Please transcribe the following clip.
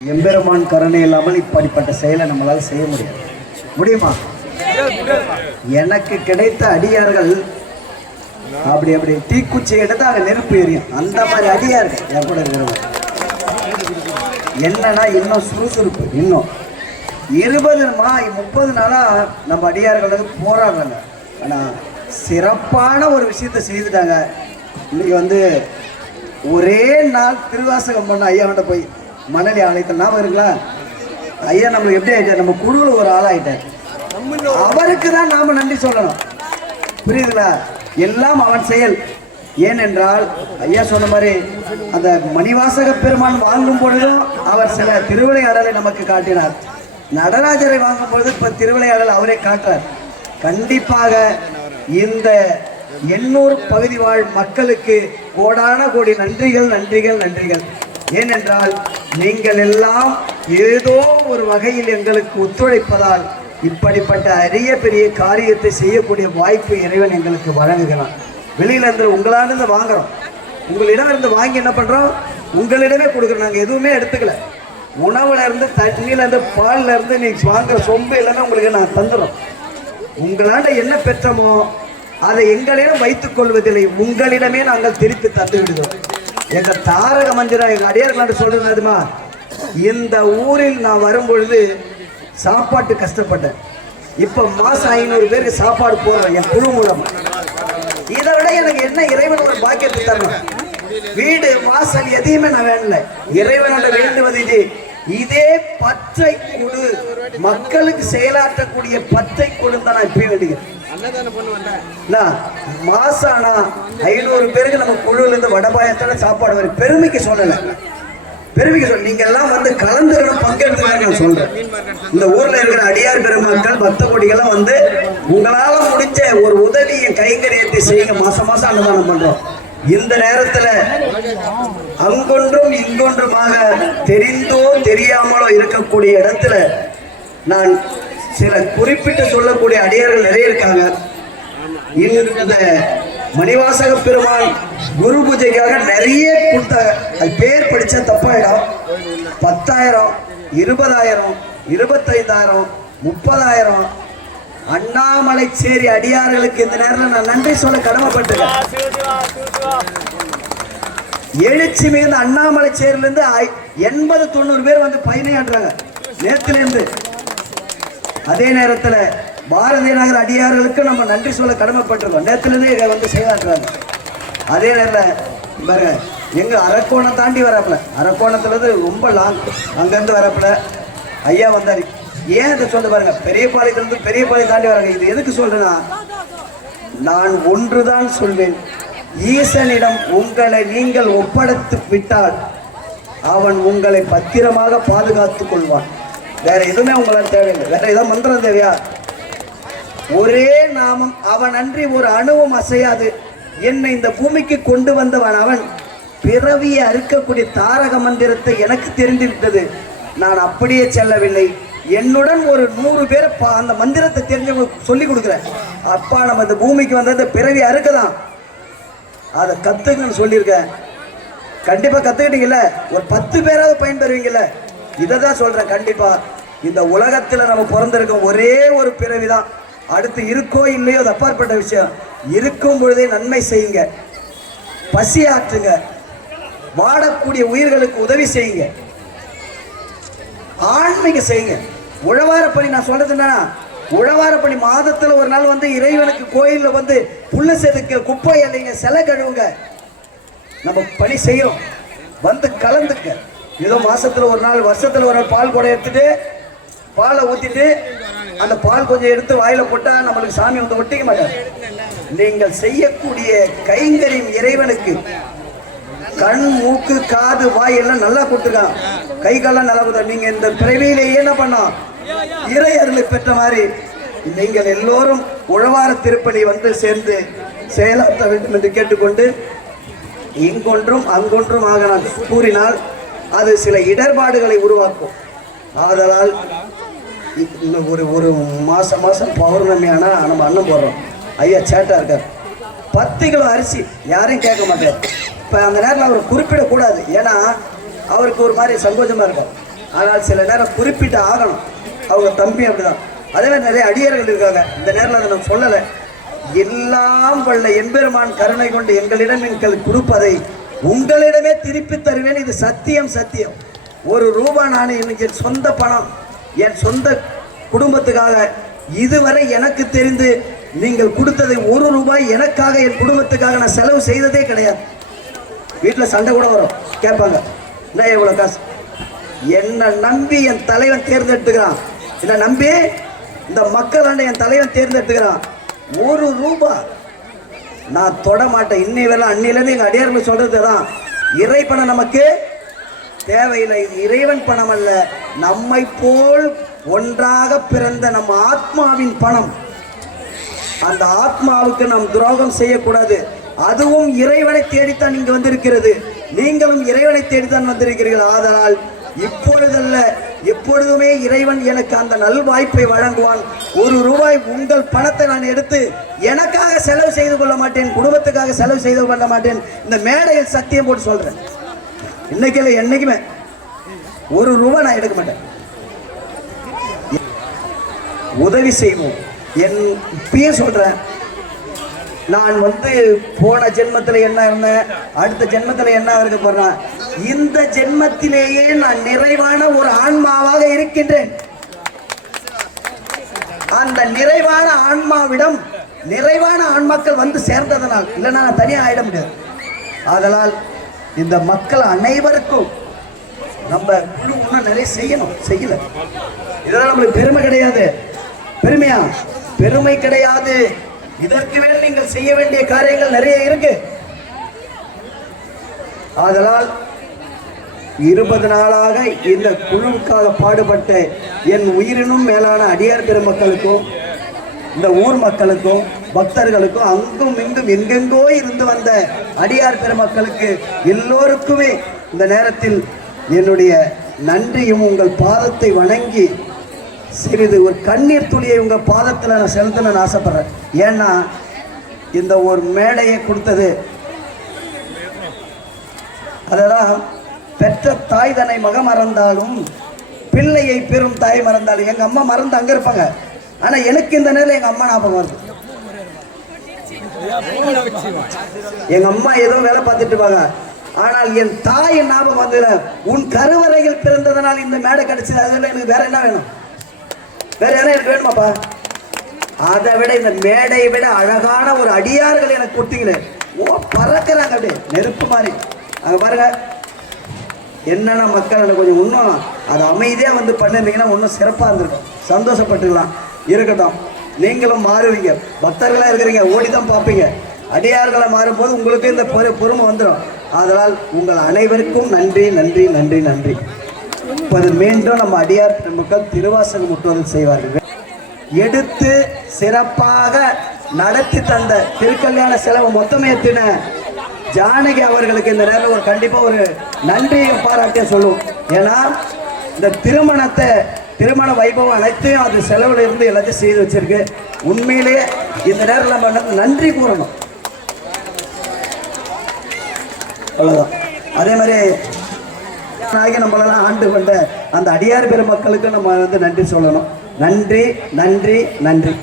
எம்பெருமான் கருணை இல்லாமல் இப்படிப்பட்ட செயலை நம்மளால் செய்ய முடியுமா? எனக்கு கிடைத்த அடியார்கள் அப்படி அப்படி தீக்குச்சி எடுத்து அங்கே நெருப்பு எரியும். அந்த மாதிரி அடியார்கள் என் கூட இருக்கிறவங்க என்னன்னா இன்னும் சுறுசுறுப்பு, இன்னும் 20-30 நாளாக நம்ம அடியார்களுக்கு போராடுறாங்க. ஆனால் சிறப்பான ஒரு விஷயத்தை செய்துட்டாங்க. இன்னைக்கு ஒரே நாள் திருவாசகம் பண்ண ஐயாவிட்ட போய் மணலி ஆலயத்தில் ஞாபகம் இருக்குங்களா? ஐயா நம்மளுக்கு எப்படி ஆகிட்டார், நம்ம குழுவில் ஒரு ஆளாயிட்டார். அவருக்கு தான் நாம நன்றி சொல்லணும். புரியுதுங்களா? எல்லாம் அவன் செயல். ஏனென்றால் ஐயா சொன்ன மாதிரி அந்த மணிவாசக பெருமான் வாங்கும் பொழுதும் அவர் சில திருவிளையாடலை நமக்கு காட்டினார். நடராஜரை வாங்கும் பொழுது இப்ப திருவிளையாடல் அவரே காட்டுறார். கண்டிப்பாக இந்த 800 பகுதி வாழ் மக்களுக்கு கோடான கோடி நன்றிகள் நன்றிகள் நன்றிகள். ஏனென்றால் நீங்கள் எல்லாம் ஏதோ ஒரு வகையில் எங்களுக்கு ஒத்துழைப்பதால் இப்படிப்பட்ட அரிய பெரிய காரியத்தை செய்யக்கூடிய வாய்ப்பு இறைவன் எங்களுக்கு வழங்குகிறான். வெளியிலேருந்து உங்களாலிருந்து வாங்குகிறோம், உங்களிடம் இருந்து வாங்கி என்ன பண்ணுறோம், உங்களிடமே கொடுக்குறோம். நாங்கள் எதுவுமே எடுத்துக்கல. உணவுலேருந்து, தண்ணியிலேருந்து, பால்லேருந்து நீங்கள் வாங்குகிற சொம்பு இல்லைன்னா உங்களுக்கு நாங்கள் தந்துடுறோம். உங்களாண்ட என்ன பெற்றோமோ அதை எங்களிடம் வைத்துக் கொள்வதில்லை, உங்களிடமே நாங்கள் திருப்பி தந்து விடுகிறோம். எங்கள் தாரக மந்திரம் எங்கள் அடியார்களாண்டு சொல்றதுமா, இந்த ஊரில் நான் வரும்பொழுது சாப்பாட்டு கஷ்டப்பட்டேன். இப்போ மாதம் 500 பேருக்கு சாப்பாடு போடுறேன் என் குழு மூலம். இதை விட எனக்கு என்ன இறைவன் ஒரு பாக்கியத்தை தரணும்? வீடு வாசல் எதையுமே நான் வேணல, இறைவனோட வேண்டுவது இதே பற்றை கொடு, மக்களுக்கு செயலாற்றக்கூடிய பற்றை கொடுன்னு தான் நான் இப்பயும் வேண்டுகிறேன். மாசம் ஆனா 500 பேருக்கு நம்ம குழுல இருந்து வடபாயத்தால சாப்பாடு வரும். பெருமைக்கு சொல்லல, பெருமைக்கு சொல்ல, நீங்க எல்லாம் கலந்துக்கணும், பங்கெடுத்து சொல்றேன். இந்த ஊர்ல இருக்கிற அடியார் பெருமக்கள் பக்த கொடிகள்லாம் உங்களால முடிஞ்ச ஒரு உதவியை கைங்கரியத்தை செய்யுங்க. மாசம் மாசம் அன்னதானம் பண்றோம். இந்த நேரத்துல அங்கொன்றும் இங்கொன்றுமாக தெரிந்தோ தெரியாமலோ இருக்கக்கூடிய இடத்துல நான் சில குறிப்பிட்டு சொல்லக்கூடிய அடியார்கள் நிறைய இருக்காங்க. இந்த மணிவாசக பெருமாள் குரு பூஜைக்காக நிறைய கொடுத்தாங்க. அது பேர் படிச்சா தப்பாயிடும். 10,000, 20,000, 25,000, 30,000 அண்ணாமலை சேரி அடியார்களுக்கு இந்த நேரத்தில் நான் நன்றி சொல்ல கடமைப்பட்டேன். எழுச்சி மிகுந்த அண்ணாமலை சேரிலிருந்து 80-90 பேர் பயணியாடுறாங்க நேரத்திலிருந்து. அதே நேரத்தில் பாரதிய நகர் அடியார்களுக்கு நம்ம நன்றி சொல்ல கடமைப்பட்டிருக்கோம். நேரத்திலிருந்து செயலாற்றுறாங்க. அதே நேரத்தில் பாருங்க, எங்க அரக்கோணம் தாண்டி வரப்பல, அரக்கோணத்துலேருந்து ரொம்ப லாங் அங்கேருந்து வரப்பல ஐயா வந்தார். ஏன் அதை சொல்ல பாருங்க, பெரியபாளையத்திலிருந்து பெரியபாளையம் தாண்டி வராங்க. இது எதுக்கு சொல்றேன்னா, நான் ஒன்றுதான் சொல்வேன், ஈசனிடம் உங்களை நீங்கள் ஒப்படைத்து விட்டால் அவன் உங்களை பத்திரமாக பாதுகாத்துக் கொள்வான். வேற எதுவுமே உங்களால் தேவையில்லை. வேற ஏதாவது மந்திரம் தேவையா? ஒரே நாமம், அவன் அன்றி ஒரு அணுவும் அசையாது. என்னை இந்த பூமிக்கு கொண்டு வந்தவன் அவன். பிறவியை அறுக்கக்கூடிய தாரக மந்திரத்தை எனக்கு தெரிந்து விட்டது. நான் அப்படியே செல்லவில்லை, என்னுடன் ஒரு 100 பேரை அந்த மந்திரத்தை தெரிஞ்சவங்க சொல்லி கொடுக்குறேன். அப்பா நம்ம இந்த பூமிக்கு வந்தது பிறவி அறுக்கதான், அதை கத்துக்கணும்னு சொல்லியிருக்கேன். கண்டிப்பா கத்துக்கிட்டீங்கல்ல, ஒரு 10 பேராவது பயன்பெறுவீங்கல்ல. இதை தான் சொல்றேன். கண்டிப்பா இந்த உலகத்துல நம்ம பிறந்திருக்கோம் ஒரே ஒரு பிறவிதான். அடுத்து இருக்கோ இல்லையோ அது அப்பாற்பட்ட விஷயம். இருக்கும் பொழுதே நன்மை செய்யுங்க, பசி ஆற்றுங்க, வாடக்கூடிய உயிர்களுக்கு உதவி செய்யுங்க, ஆன்மீக செய்யுங்க. உழவாரப்பணி நான் சொல்றது என்னன்னா, உழவாரப்பணி மாதத்துல ஒரு நாள் இறைவனுக்கு கோயில்ல புல்ல செதுக்க, குப்பை இல்லைங்க, சிலை கழுவுங்க. நம்ம பணி செய்யறோம், கலந்துக்க. ஏதோ மாசத்துல ஒரு நாள், வருஷத்துல ஒரு நாள் பால் கூட எடுத்துட்டு பாலை ஊத்திட்டு அந்த பால் கொஞ்சம் எடுத்து வாயில போட்டா நம்மளுக்கு சாமி ஒட்டிக்க மாட்டார். நீங்கள் செய்யக்கூடிய கைங்கரியம் இறைவனுக்கு கண், மூக்கு, காது, வாய் எல்லாம் நல்லா கொடுத்துருக்கான். கை காலம் நல்லா கொடுத்தா. நீங்க இந்த பிறவியிலேயே என்ன பண்ணோம், இறை அருளை பெற்ற மாதிரி நீங்கள் எல்லோரும் உழவார திருப்பணி சேர்ந்து செயலாற்ற வேண்டும் என்று கேட்டுக்கொண்டு, இங்கொன்றும் அங்கொன்றும் ஆக நான் கூறினால் அது சில இடர்பாடுகளை உருவாக்கும். ஆதலால் ஒரு மாசம் பௌர்ணமி ஆனா நம்ம அன்னம் போடுறோம். ஐயா சேட்டா இருக்கார், 10 கிலோ அரிசி யாரையும் கேட்க மாட்டார். இப்போ அந்த நேரத்தில் அவர் குறிப்பிடக்கூடாது, ஏன்னா அவருக்கு ஒரு மாதிரி சங்கோஜமாக இருக்கும். ஆனால் சில நேரம் குறிப்பிட்டு ஆகணும். அவங்க தம்பி அப்படிதான். அதே மாதிரி நிறைய அடியார்கள் இருக்காங்க. இந்த நேரில் அதை நான் சொல்லலை. எல்லாம் வல்ல எம்பெருமான் கருணை கொண்டு எங்களிடம் நீங்கள் கொடுப்பதை உங்களிடமே திருப்பி தருவேன். இது சத்தியம், சத்தியம். ₹1 நான் இன்னைக்கு சொந்த பணம் என் சொந்த குடும்பத்துக்காக இதுவரை எனக்கு தெரிந்து நீங்கள் கொடுத்ததை ₹1 எனக்காக என் குடும்பத்துக்காக நான் செலவு செய்ததே கிடையாது. வீட்டில் சண்டை கூட வரும், கேட்பாங்க என்ன எவ்வளோ காசு. என்னை நம்பி என் தலைவன் தேர்ந்தெடுத்துக்கிறான், என்னை நம்பி இந்த மக்கள் என் தலைவன் தேர்ந்தெடுத்துக்கிறான். ₹1 நான் தொட மாட்டேன். இன்னை வேலை அன்னிலேருந்து எங்கள் அடியார்கள் சொல்றது தான், இறை பணம் நமக்கு தேவையில்லை. இறைவன் பணம் அல்ல, நம்மை போல் ஒன்றாக பிறந்த நம்ம ஆத்மாவின் பணம். அந்த ஆத்மாவுக்கு நாம் துரோகம் செய்யக்கூடாது. அதுவும் இறைவனை தேடித்தான் இங்கு வந்திருக்கிறது. நீங்களும் இறைவனை தேடித்தான் வந்திருக்கிறீர்கள். ஆதலால் இப்பொழுதல்ல எப்பொழுதுமே இறைவன் எனக்கு அந்த நல்வாய்ப்பை வழங்குவான். ₹1 உங்கள் பணத்தை நான் எடுத்து எனக்காக செலவு செய்து கொள்ள மாட்டேன், குடும்பத்துக்காக செலவு செய்து கொள்ள மாட்டேன். இந்த மேடையில் சத்தியம் போட்டு சொல்றேன். இன்னைக்கு இல்லை, என்னைக்குமே ₹1 நான் எடுக்க மாட்டேன். உதவி செய்வோம். இப்பயே சொல்றேன், நான் போன ஜென்மத்தில் என்ன இருந்தேன், அடுத்த ஜென்மத்தில் என்ன இருக்க போறேன். இந்த ஜென்மத்திலேயே நான் நிறைவான ஒரு ஆன்மாவாக இருக்கின்றேன். அந்த நிறைவான ஆன்மாவிடம் நிறைவான ஆன்மாக்கள் சேர்ந்ததனால், இல்லைன்னா நான் தனியாக ஆயிட முடியாது. ஆதலால் இந்த மக்கள் அனைவருக்கும் நம்ம குழு இன்னும் நிறைய செய்யணும். செய்யல, இதெல்லாம் நம்மளுக்கு பெருமை கிடையாது. பெருமையா? பெருமை கிடையாது. இதற்கு மேல் நீங்கள் செய்ய வேண்டிய காரியங்கள் நிறைய இருக்கு. ஆதலால் 20 நாளாக இந்த குழுவுக்காக பாடுபட்ட என் உயிரினும் மேலான அடியார் பெருமக்களுக்கும், இந்த ஊர் மக்களுக்கும், பக்தர்களுக்கும், அங்கும் இங்கும் எங்கெங்கோ இருந்து வந்த அடியார் பெருமக்களுக்கு எல்லோருக்குமே இந்த நேரத்தில் என்னுடைய நன்றியும், உங்கள் பாதத்தை வணங்கி சிறிது ஒரு கண்ணீர் துளியை உங்கள் பாதத்தில் நான் செலுத்தணும்னு ஆசைப்படுறேன். ஏன்னா இந்த ஒரு மேடையை கொடுத்தது, அதெல்லாம் பெற்ற தாய் தன்னை மக மறந்தாலும் பிள்ளையை பெறும் தாய் மறந்தாலும். எங்கள் அம்மா மறந்து அங்கே இருப்பாங்க, ஆனால் எனக்கு இந்த நேரம் எங்கள் அம்மா ஞாபகம் வருது. எங்கள் அம்மா ஏதோ வேலை பார்த்துட்டு இருப்பாங்க, ஆனால் என் தாய் ஞாபகம் வந்ததுல உன் கருவறைகள் பிறந்ததனால் இந்த மேடை கிடைச்சது. அதில் எனக்கு வேற என்ன வேணும்? வேற என்ன எனக்கு வேணுமாப்பா? அதை விட இந்த மேடையை விட அழகான ஒரு அடியார்கள் எனக்கு கொடுத்தீங்களே, பறக்கிறாங்க அப்படியே நெருப்பு மாதிரி. அங்கே பாருங்க, என்னென்ன மக்கள் எனக்கு கொஞ்சம் இன்னும் அது அமைதியாக பண்ணிருந்தீங்கன்னா இன்னும் சிறப்பாக இருந்திருக்கும், சந்தோஷப்பட்டுக்கலாம். இருக்கட்டும், நீங்களும் மாறுவீங்க, பக்தர்களாக இருக்கிறீங்க, ஓடிதான் பார்ப்பீங்க. அடியார்களை மாறும்போது உங்களுக்கு இந்த பொறுமை வந்துடும். அதனால் உங்கள் அனைவருக்கும் நன்றி, நன்றி, நன்றி, நன்றி. இப்போது மீண்டும் நம்ம அடியார் மக்கள் திருவாசகம் முற்றுதல் செய்வார்கள். எடுத்து சிறப்பாக நடத்தி தந்த திருக்கல்யாண செலவு மொத்தமே எத்தின ஜானகி அவர்களுக்கு இந்த நேரம் ஒரு கண்டிப்பாக ஒரு நன்றியை பாராட்டிய சொல்லுவோம். ஏன்னா இந்த திருமண வைபவம் அனைத்தையும் அது செலவில் இருந்து எல்லாத்தையும் செய்து வச்சிருக்கு. உண்மையிலேயே இந்த நேரம் நம்ம நன்றி கூறணும். அவ்வளோதான். அதே மாதிரி நம்மளெல்லாம் ஆண்டு கொண்ட அந்த அடியார் பெருமக்களுக்கு நம்ம நன்றி சொல்லணும். நன்றி, நன்றி, நன்றி.